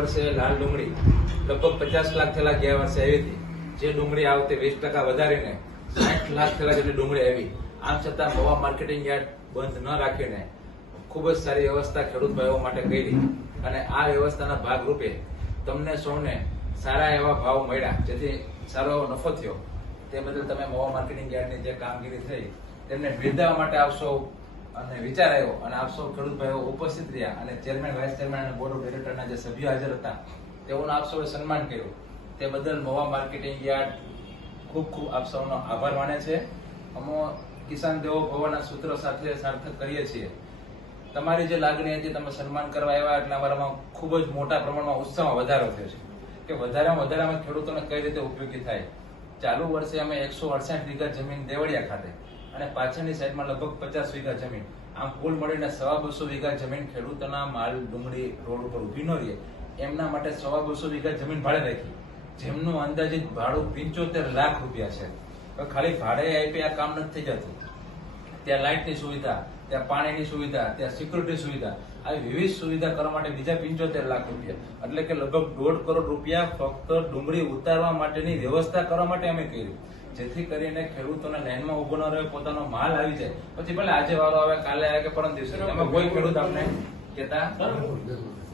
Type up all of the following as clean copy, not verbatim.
વર્ષે લાલ ડુંગળી લગભગ 50 લાખ થેલા ગયા વર્ષે આવી હતી, જે ડુંગળી આ વખતે 20% વધારીને 60 લાખ થેલા જેટલી ડુંગળી આવી. આમ છતાં મવા માર્કેટિંગ યાર્ડ બંધ ન રાખીને ખૂબ જ સારી વ્યવસ્થા ખેડૂત ભાઈઓ માટે કરી અને આ વ્યવસ્થાના ભાગરૂપે તમને સૌને સારા એવા ભાવ મળ્યા, જેથી સારો એવો નફો થયો. તે બદલ તમે મવા માર્કેટિંગ યાર્ડની જે કામગીરી થઈ તેમને બિરદાવવા માટે આપ સૌ અને વિચાર આવ્યો અને આપ સૌ ખેડૂત ભાઈઓ ઉપસ્થિત રહ્યા અને ચેરમેન, વાઇસ ચેરમેન અને બોર્ડ ઓફ ડિરેક્ટરના જે સભ્યો હાજર હતા તેઓનું આપ સૌએ સન્માન કર્યું. તે બદલ મવા માર્કેટિંગ યાર્ડ ખૂબ ખૂબ આપ સૌનો આભાર માને છે. અમે કિસાન દેવો ભવના સૂત્રો સાથે સાર્થક કરીએ છીએ. તમારી જે લાગણી હતી, તમે સન્માન કરવા આવ્યા એટલે અમારામાં ખૂબ જ મોટા પ્રમાણમાં ઉત્સાહમાં વધારો થયો છે કે વધારેમાં વધારામાં ખેડૂતોને કઈ રીતે ઉપયોગી થાય. ચાલુ વર્ષે અમે 168 વીઘા જમીન દેવળિયા ખાતે અને પાછળની સાઈડમાં લગભગ 50 વીઘા જમીન, આમ કુલ મળીને 250 વીઘા જમીન ખેડૂતોના માલ ડુંગળી રોડ ઉપર ઉભી ન રહે એમના માટે 250 વીઘા જમીન ભાડે રાખી, જેમનું અંદાજિત ભાડું 75 લાખ રૂપિયા છે. ખાલી ભાડે આપી આ કામ નથી થઈ જતું. ત્યાં લાઇટની સુવિધા, ત્યાં પાણીની સુવિધા, ત્યાં સિક્યુરિટી સુવિધા, આવી વિવિધ સુવિધા કરવા માટે બીજા 75 લાખ રૂપિયા, એટલે કે લગભગ 1.5 કરોડ રૂપિયા ફક્ત ડુંગળી ઉતારવા માટેની વ્યવસ્થા કરવા માટે અમે કર્યું, જેથી કરીને ખેડૂતોને લાઈનમાં ઉભો ન રહે, પોતાનો માલ આવી જાય. પછી ભલે આજે વારો આવે, કાલે આવે કે પરમ દિવસે, એમાં કોઈ ખેડૂત આપણે કહેતા,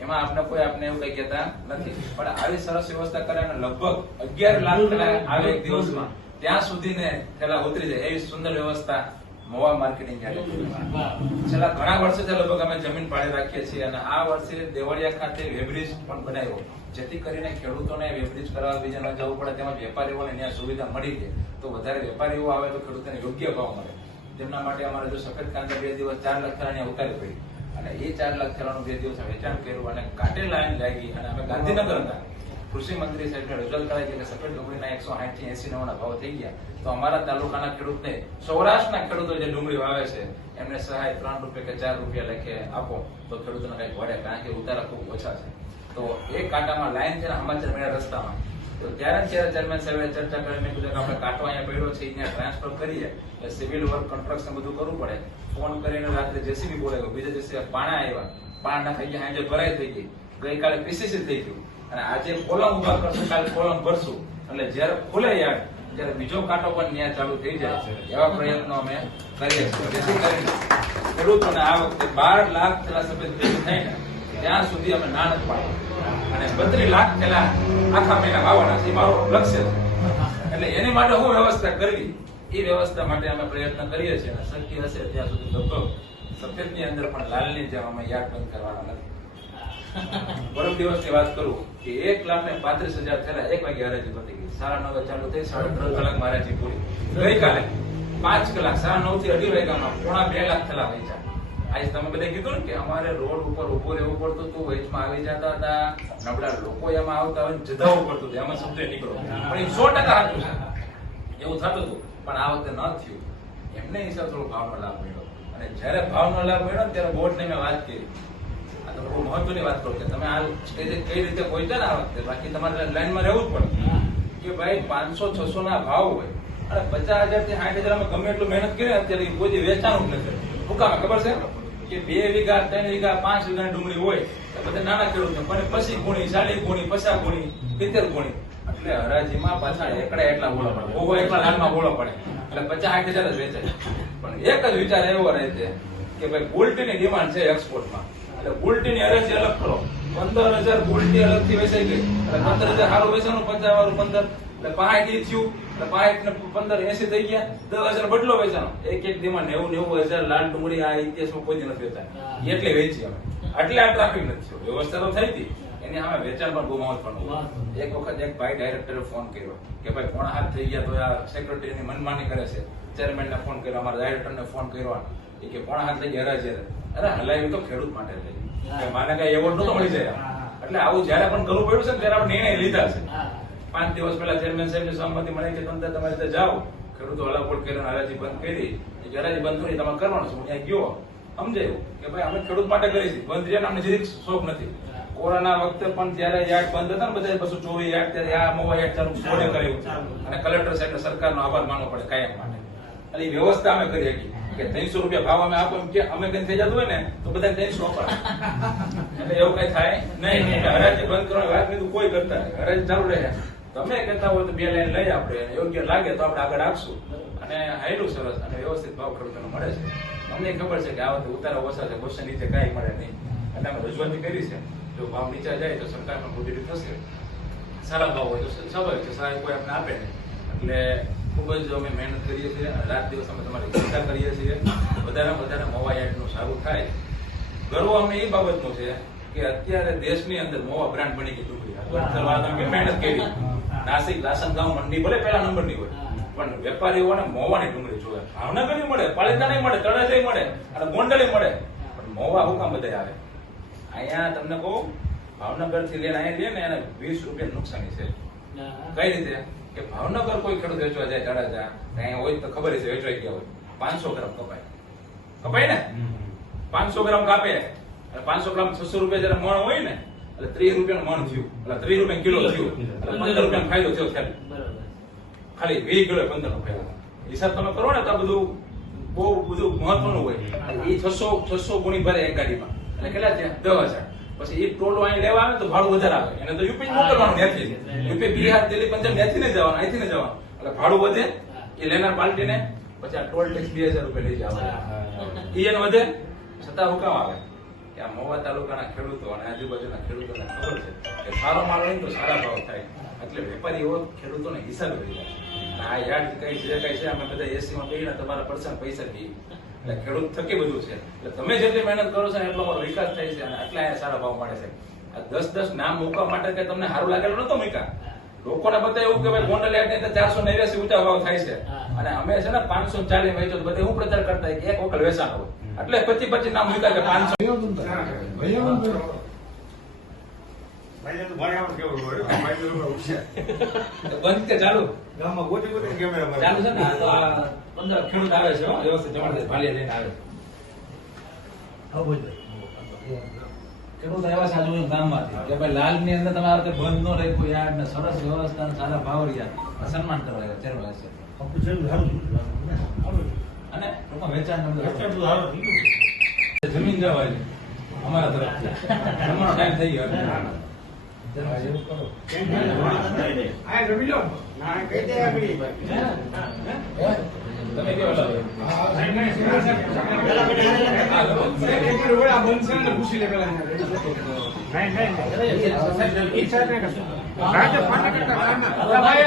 એમાં આપણે કોઈ આપણે એવું કઈ કહેતા નથી. પણ આવી સરસ વ્યવસ્થા કરે અને લગભગ 11 લાખ આવે એક દિવસમાં, ત્યાં સુધીને થેલા ઉતરી જાય એવી સુંદર વ્યવસ્થા મવા માર્કેટિંગ યાર્ડ. છેલ્લા ઘણા વર્ષોથી લગભગ અમે જમીન ભાડે રાખીએ છીએ અને આ વર્ષે દેવળિયા ખાતે વેબ્રિજ પણ બનાવ્યો, જેથી કરીને ખેડૂતોને વેબ્રિજ કરવા બીજા ન જવું પડે, તેમજ વેપારીઓને ત્યાં સુવિધા મળી જાય તો વધારે વેપારીઓ આવે તો ખેડૂતોને યોગ્ય ભાવ મળે. તેમના માટે અમારે જો સફેદ કાંદા 2 દિવસ 4 લાખ થેલા ઉતારી પડી અને એ 4 લાખ થેલાનું 2 દિવસ વેચાણ કર્યું અને કાંટે લાઈન લાગી અને અમે ગાંધીનગર હતા, કૃષિ મંત્રી સાહેબ રજૂઆત કરાઈ કે સફેદ ડુંગળીના 160 થી 80 નવાના ભાવ થઈ ગયા, તો અમારા તાલુકાના ખેડૂતને, સૌરાષ્ટ્રના ખેડૂતો જે ડુંગળી વાવે છે એમને સહાય 3 રૂપિયા કે 4 રૂપિયા લેખે આપો તો ખેડૂતોને કઈક વળે, કારણ કે ઉતારા ખૂબ ઓછા છે. તો એ કાંટામાં લાઈન છે ને સમાચાર મળ્યા રસ્તામાં, તો ત્યારે ચેરમેન સાહેબે ચર્ચા કરી, મેં કીધું કે આપણે કાંટો અહીંયા પડ્યો છે અહીંયા ટ્રાન્સફર કરીએ, સિવિલ વર્ક કન્સ્ટ્રક્શન બધું કરવું પડે. ફોન કરીને રાત્રે જેસીબી બોલાવ્યો, બીજા દિવસે પાણા આવ્યા, પાણા થઈ ગયા, આજે ભરાઈ થઈ ગઈ, ગઈકાલે પીસીસી થઈ ગયું અને આજે કોલમ ઉભા કરશું, કાલે કોલમ ભરશું, એટલે જયારે ખુલે યાર ત્યારે બીજો કાંટો પણ ન્યાય ચાલુ થઈ જાય એવા પ્રયત્નો અમે કરીએ છીએ, જેથી કરીને ખેડૂતોને આ વખતે 12 લાખ થેલા સફેદ ભેગું થઈને ત્યાં સુધી અમે ના નથી પાડવા અને 32 લાખ થેલા આખા મહિના વાવવાના છે, મારું લક્ષ્ય છે. એટલે એની માટે હું વ્યવસ્થા કરવી, એ વ્યવસ્થા માટે અમે પ્રયત્ન કરીએ છીએ અને શક્ય હશે ત્યાં સુધી લગભગ સફેદની અંદર પણ લાલની જેમ અમે યાદ બંધ કરવાના નથી. પરમ દિવસની વાત કરું કે 1,35,000 થેલા 1 વાગે હરાજી પતી ગઈ, 9:30 ચાલુ થઈ, 3.5 કલાક હરાજી પૂરી. ગઈકાલે 5 કલાક 9:30 થી 2:30 વાગ્યામાં 2.5 લાખ થેલા વેચ્યા. આજે તમે બધા કીધું ને કે અમારે રોડ ઉપર ઉભું રહેવું પડતું હતું, વેચમાં આવી જતા હતા, નબળા લોકો એમાં આવતા હોય, જધાવવું પડતું હતું, એમાં શબ્દ નીકળો, પણ એ 100% સાચું છે, એવું થતું હતું. પણ આ વખતે ન થયું, એમને હિસાબ થોડો ભાવનો લાભ મળ્યો અને જયારે ભાવનો લાભ મળ્યો ત્યારે બોર્ડને મેં વાત કરી. બહુ મહત્વની વાત કરું કે તમે આ સ્ટેજે કઈ રીતે પહોંચ્યા ને આ વખતે, બાકી તમારે લાઈનમાં રહેવું જ પડે કે ભાઈ 500-600 ના ભાવ હોય અને 50,000 થી 60,000 માં ગમે એટલું મહેનત કરીએ અત્યારે કોઈ વેચાણું જ નથી. શું કામ ખબર છે કે 2 વીઘા 3 વીઘા 5 વીઘાની ડુંગળી હોય તો બધા નાના ખેડૂત પણ 25 ગુણી 40 ગુણી 50 ગુણી 70 ગુણી, એટલે હરાજીમાં પાછા એકડા એટલા બોલો પડે, ઓગો એટલા લાલમાં બોલો પડે, એટલે 50-60,000 જ વેચાય. પણ એક જ વિચાર એવો રહે છે કે ભાઈ બુલટીની ડિમાન્ડ છે એક્સપોર્ટમાં, બુલટીની અરજી અલગ કરો, 15,000 બુલટી અલગથી વેચાઈ ગઈ, એટલે 15,000 સારું વેચાણું, 50 વાળું 15, એટલે 65 થયું, એટલે 65 ને 15 80 થઈ ગયા, 10,000 બદલો વેચાણો. એક ડિમાન્ડ 90,000 લાલ ડુંગળી આ ઇતિહાસમાં કોઈ નથી વેચાય, એટલે વેચી અમે, એટલે આ ટ્રાફિક નથી. વ્યવસ્થા તો થઈ હતી, એની સામે વેચાણ પણ બહુ મહત્વનું. એક વખત એક ભાઈ ડાયરેક્ટરે ફોન કર્યો કે ભાઈ 5.5 થઈ ગયા તો આ સેક્રેટરીની મનમાની કરે છે. ચેરમેનને ફોન કર્યો, અમારા ડાયરેક્ટરને ફોન કર્યો, એ કે 5.5 થઈ ગયા હરાજી. અરે હલાવી તો ખેડૂત માટે લઈ, માને કઈ એવોર્ડ નતો મળી જાય. એટલે આવું જયારે પણ કરવું પડ્યું છે ત્યારે આપણે નિર્ણય લીધા છે. 5 દિવસ પહેલા ચેરમેન સાહેબની સહમતિ મળી કે તમે તમારી રીતે જાઓ, ખેડૂતો હલાપોટ કરીને હરાજી બંધ કરી, હરાજી બંધ કરી તમારે કરવાનું છે. હું ત્યાં ગયો, સમજાયું કે ભાઈ અમે ખેડૂત માટે કરી છે, બંધ રહ્યા અમને જરીક શોખ નથી. કોરોના વખતે પણ જયારે યાર્ડ બંધ હતા ને બધા 224 યાર્ડ, ત્યારે આ મોવા યાર્ડ ચાલુ કર્યું અને કલેક્ટર સાહેબ સરકારનો આભાર માનવો પડે કાયમ માટે. એટલે એ વ્યવસ્થા અમે કરી હતી. કે 300 રૂપિયા ભાવ અમે આપો એમ કે અમે કઈ થઈ જતું હોય ને તો બધા 300 અપાડે. એટલે એવું કઈ થાય નહીં. હરાજી બંધ કરવાની વાત નહીં કોઈ કરતા નહીં, હરાજી ચાલુ રહે. તમે કહેતા હોય તો 2 લાઈન લઈ આપણે, યોગ્ય લાગે તો આપણે આગળ આપશું. અને હાયલું સરસ અને વ્યવસ્થિત ભાવ ખેડૂતોને મળે છે. અમને ખબર છે કે આ વખતે ઉતારા ઓછા છે, ક્વેશ્ચન નીચે કાંઈ મળે નહીં. એટલે અમે રજૂઆત કરી છે. જો ભાવ નીચા જાય તો સરકાર પણ પોઝિટિવ થશે. સારા ભાવ હોય તો સ્વાભાવિક છે, સારા કોઈ આપણે આપે નહીં. એટલે ખૂબ જ અમે મહેનત કરીએ છીએ અને રાત દિવસ અમે તમારી ચિંતા કરીએ છીએ. વધારે મોવા યાર્ડનું સારું થાય. ગર્વ અમને એ બાબતનો છે કે અત્યારે દેશની અંદર મોવા બ્રાન્ડ બની ગઈ ડુંગળી. મહેનત કરી. નાસિક લાસનગાંવ મંડી ભલે પહેલા નંબરની હોય, પણ વેપારીઓને મોવાની ડુંગળી જોવે. ભાવનગર મળે, પાલિતાણા મળે, તળાજા મળે અને ગોંડલે મળે, પણ મોવા હું કામ બધા આવે? અહીંયા તમને કહું, ભાવનગર થી લઈને અહીંયા લે ને એને 20 રૂપિયા નુકસાની છે. કઈ રીતે કે ભાવનગર કોઈ ખેડૂત વેચવા જાય તળાજા, અહીંયા હોય તો ખબર છે વેચવાઈ ગયા હોય, 500 ગ્રામ કપાય ને 500 ગ્રામ કાપે અને 500 ગ્રામ 600 રૂપિયા જયારે મણ હોય ને એટલે 30 રૂપિયાનું મણ થયું, એટલે 30 રૂપિયા કિલો થયું, એટલે 15 રૂપિયાનો ફાયદો થયો ખાલી 20 કિલો 15 રૂપિયા. હિસાબ તમે કરો ને તો આ બધું બહુ બધું મહત્વનું હોય. એ 600 ગુણી ભરે એક ગાડીમાં એટલે કેટલા છે 10,000. પછી એ ટોલો અહીં લેવા આવે તો ભાડું વધારે આવે, એને તો યુપી મોકલવાનું ત્યાંથી, યુપી બિહાર દિલ્હી પંજાબ ત્યાંથી ને જવાનું, અહીંથી ને જવાનું, એટલે ભાડું વધે. એ લેનાર પાર્ટીને પછી આ ટોલ ટેક્સ 2,000 રૂપિયા લઈ જવા, એને વધે. છતાં હું કામ આવે કે આ મહુવા તાલુકાના ખેડૂતો અને આજુબાજુના ખેડૂતોને ખબર છે કે સારો માલ હોય તો સારા ભાવ થાય. એટલે વેપારીઓ ખેડૂતોને હિસાબ કરી આ યાર્ડ કઈ છે કઈ છે અમે બધા એસીમાં કહીને તમારા પર્સન્ટ પૈસા કહીએ. એટલે ખેડૂત થકી બધું છે. એટલે તમે જેટલી મહેનત કરો છો એટલો અમારો વિકાસ થાય છે અને આટલા અહીંયા સારા ભાવ મળે છે. આ 10 નામ મૂકવા માટે કે તમને સારું લાગેલું નતો મૂક્યા. લોકોને બધા એવું કે ભાઈ ગોંડલ યાર્ડ ની 489 ઊંચા ભાવ થાય છે અને અમે છે ને 540 વેચો. બધે હું પ્રચાર કરતા કે એક વખત વેચાણ હોય એટલે 25 નામ મૂક્યા કે 500. બંધ કે ચાલુ ગામમાં ગોતી કેમેરા ચાલુ છે ને તો આ 15 ખેડૂત આવે છે વ્યવસ્થિત જબરદસ્ત ભાલિયા લઈને આવે. ખેડૂત આવ્યા છે આજુ ગામમાંથી કે ભાઈ લાલ ની અંદર તમારે કે બંધ ન રહે કોઈ યાર્ડ ને સરસ વ્યવસ્થા સારા ભાવ રહ્યા સન્માન કરવા આવ્યા ચેરમેન અને લોકો વેચાણ જમીન જવાય અમારા તરફથી જમવાનો ટાઈમ થઈ ગયો. તમે કેવા ભાઈ